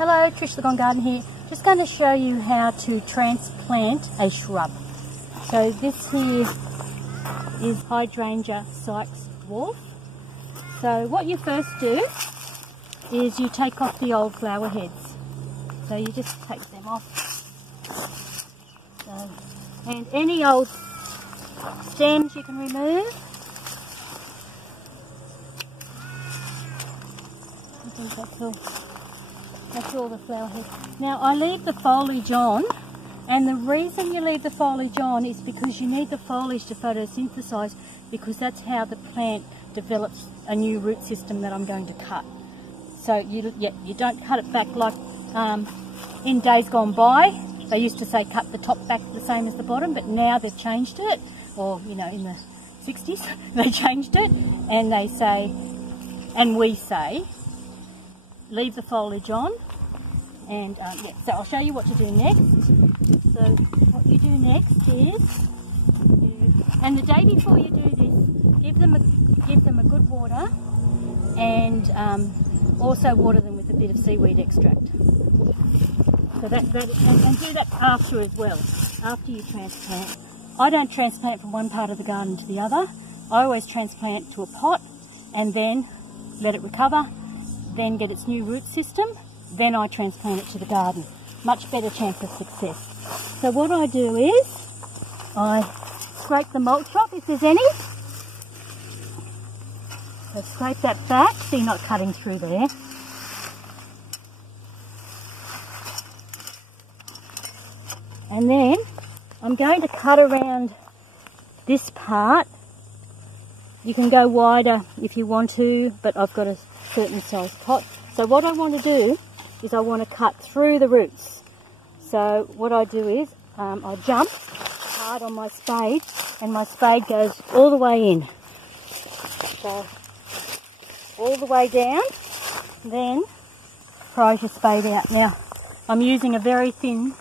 Hello, Trish the Gong Gardener here. Just going to show you how to transplant a shrub. So this here is Hydrangea Sykes Dwarf. So what you first do is you take off the old flower heads. So you just take them off. So, and any old stems you can remove. I think that's all the flower heads. Now I leave the foliage on, and the reason you leave the foliage on is because you need the foliage to photosynthesize, because that's how the plant develops a new root system that I'm going to cut. So you don't cut it back like in days gone by. They used to say cut the top back the same as the bottom, but now they've changed it, or in the 60s they changed it, and they say, and we say, leave the foliage on. And so I'll show you what to do next. So what you do next is, and the day before you do this, give them a good water, and also water them with a bit of seaweed extract. So and do that after as well, after you transplant. I don't transplant from one part of the garden to the other. I always transplant to a pot and then let it recover, then get its new root system, then I transplant it to the garden. Much better chance of success. So what I do is I scrape the mulch off if there's any. So scrape that back so you're not cutting through there. And then I'm going to cut around this part. You can go wider if you want to, but I've got a certain size pot. So what I want to do is I want to cut through the roots. So what I do is I jump hard on my spade, and my spade goes all the way in. So all the way down, then prise your spade out. Now I'm using a very thin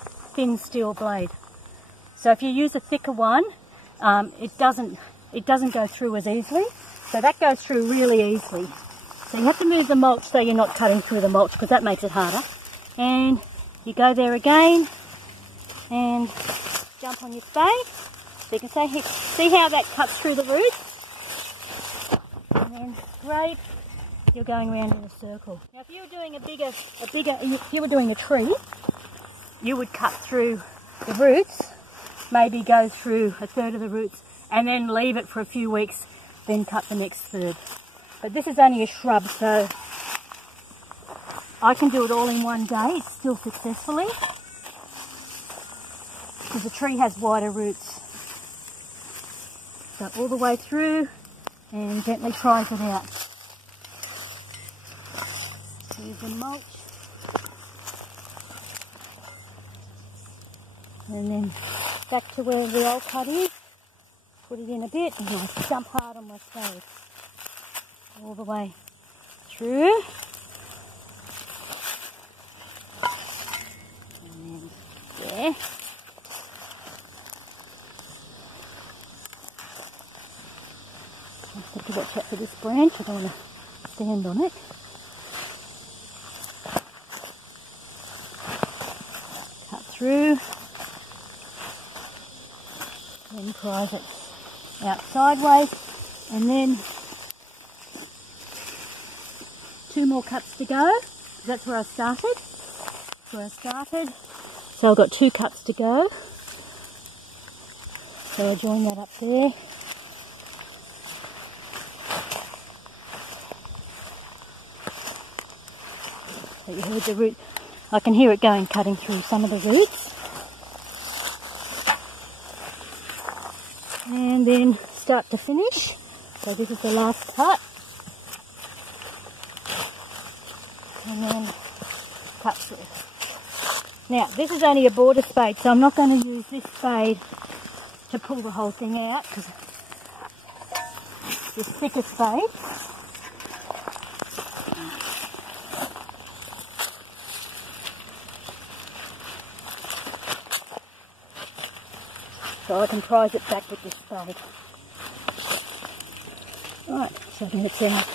steel blade. So if you use a thicker one, it doesn't go through as easily. So that goes through really easily. So you have to move the mulch so you're not cutting through the mulch, because that makes it harder. And you go there again and jump on your spade. So you can see how that cuts through the roots. And then scrape. You're going around in a circle. Now if you were doing if you were doing a tree, you would cut through the roots, maybe go through a third of the roots, and then leave it for a few weeks, then cut the next third. But this is only a shrub, so I can do it all in one day, still successfully, because the tree has wider roots. So all the way through, and gently prise it out. Here's the mulch. And then back to where the old cut is, put it in a bit, and I jump hard on my spade. All the way through. And then there. I have to watch out for this branch, I don't want to stand on it. Cut through. Then prise it out sideways, and then 2 more cuts to go. That's where I started. So I've got 2 cuts to go. So I join that up there. So you heard the root. I can hear it cutting through some of the roots. And then start to finish. So this is the last cut. And then cut through. Now this is only a border spade, so I'm not going to use this spade to pull the whole thing out, because this thicker spade. So I can prise it back with this spade. Right, so then it's out.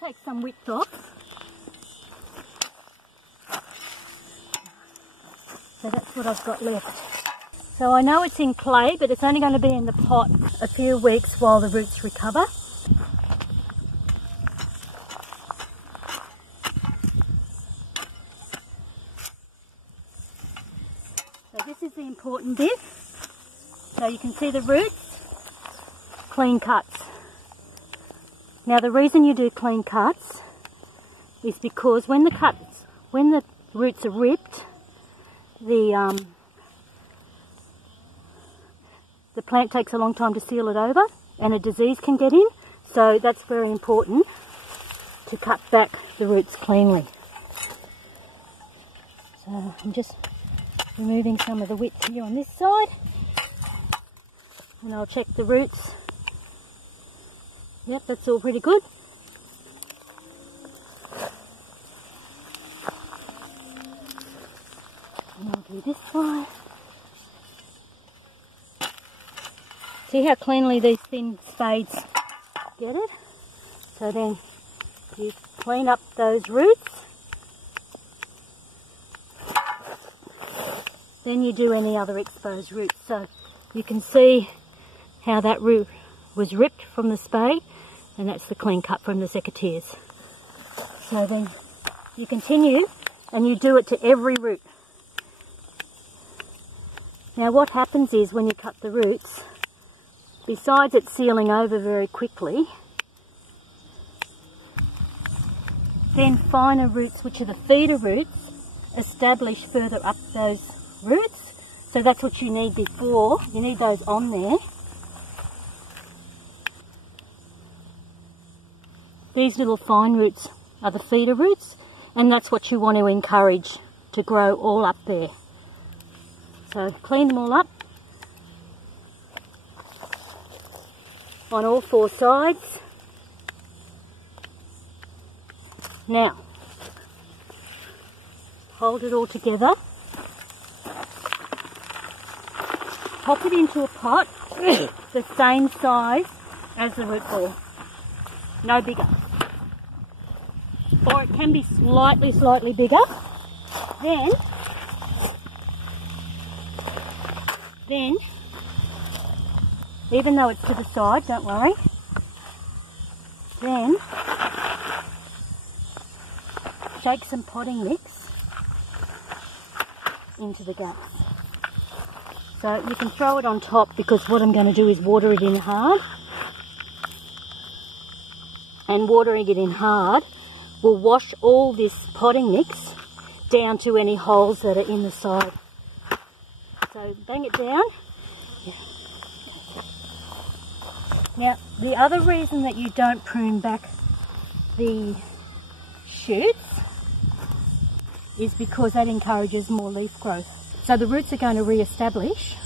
take some width off. So that's what I've got left. So I know it's in clay, but it's only going to be in the pot a few weeks while the roots recover. So this is the important bit. So you can see the roots, clean cuts. Now the reason you do clean cuts is because when the roots are ripped, the plant takes a long time to seal it over and a disease can get in. So that's very important to cut back the roots cleanly. So I'm just removing some of the width here on this side. And I'll check the roots. Yep, that's all pretty good. And I'll do this side. See how cleanly these thin spades get it? So then you clean up those roots. Then you do any other exposed roots. So you can see how that root was ripped from the spade, and that's the clean cut from the secateurs. So then you continue and you do it to every root. Now what happens is when you cut the roots, besides it sealing over very quickly, then finer roots, which are the feeder roots, establish further up those roots. So that's what you need before. You need those on there. These little fine roots are the feeder roots, and that's what you want to encourage to grow all up there. So clean them all up on all four sides. Now, hold it all together. Pop it into a pot the same size as the root ball, no bigger. Or it can be slightly bigger. Then, even though it's to the side, don't worry, then shake some potting mix into the gas. So you can throw it on top, because what I'm going to do is water it in hard. And watering it in hard will wash all this potting mix down to any holes that are in the side. So bang it down. Now the other reason that you don't prune back the shoots is because that encourages more leaf growth. So the roots are going to re-establish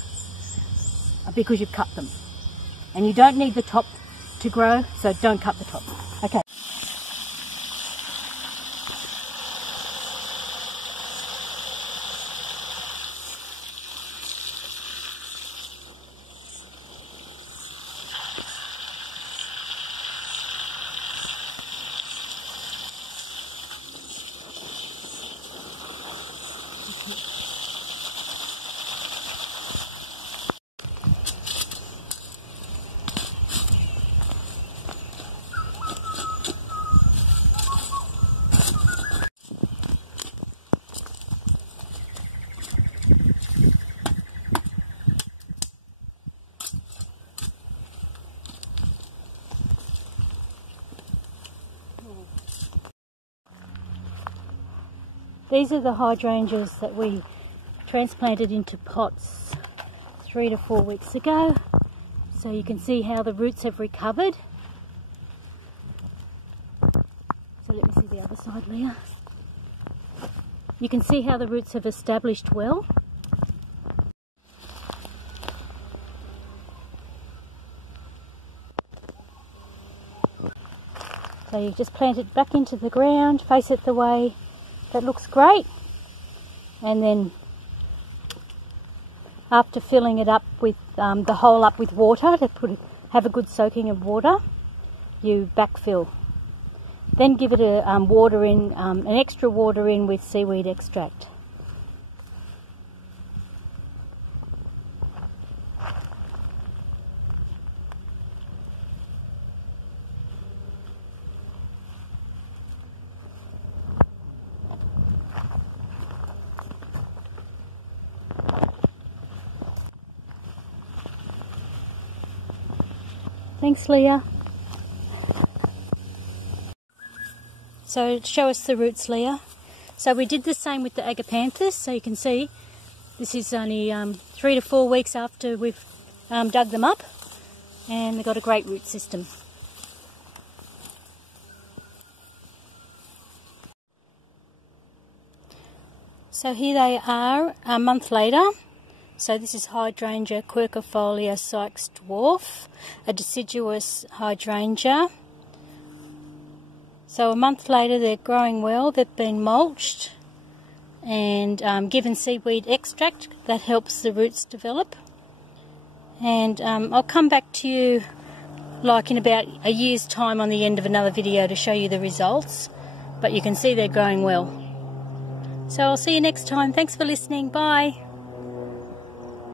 because you've cut them. And you don't need the top to grow, so don't cut the top. Okay. These are the hydrangeas that we transplanted into pots 3 to 4 weeks ago. So you can see how the roots have recovered. So let me see the other side, Leah. You can see how the roots have established well. So you just plant it back into the ground, face it the way that looks great, and then after filling it up with the hole up with water to have a good soaking of water, you backfill. Then give it a water in, an extra water in with seaweed extract. Thanks, Leah. So show us the roots, Leah. So we did the same with the agapanthus. So you can see this is only 3 to 4 weeks after we've dug them up, and they've got a great root system. So here they are a month later. So this is Hydrangea quercifolia Sykes dwarf, a deciduous hydrangea. So a month later they're growing well, they've been mulched and given seaweed extract that helps the roots develop. And I'll come back to you like in about a year's time on the end of another video to show you the results, but you can see they're growing well. So I'll see you next time. Thanks for listening. Bye.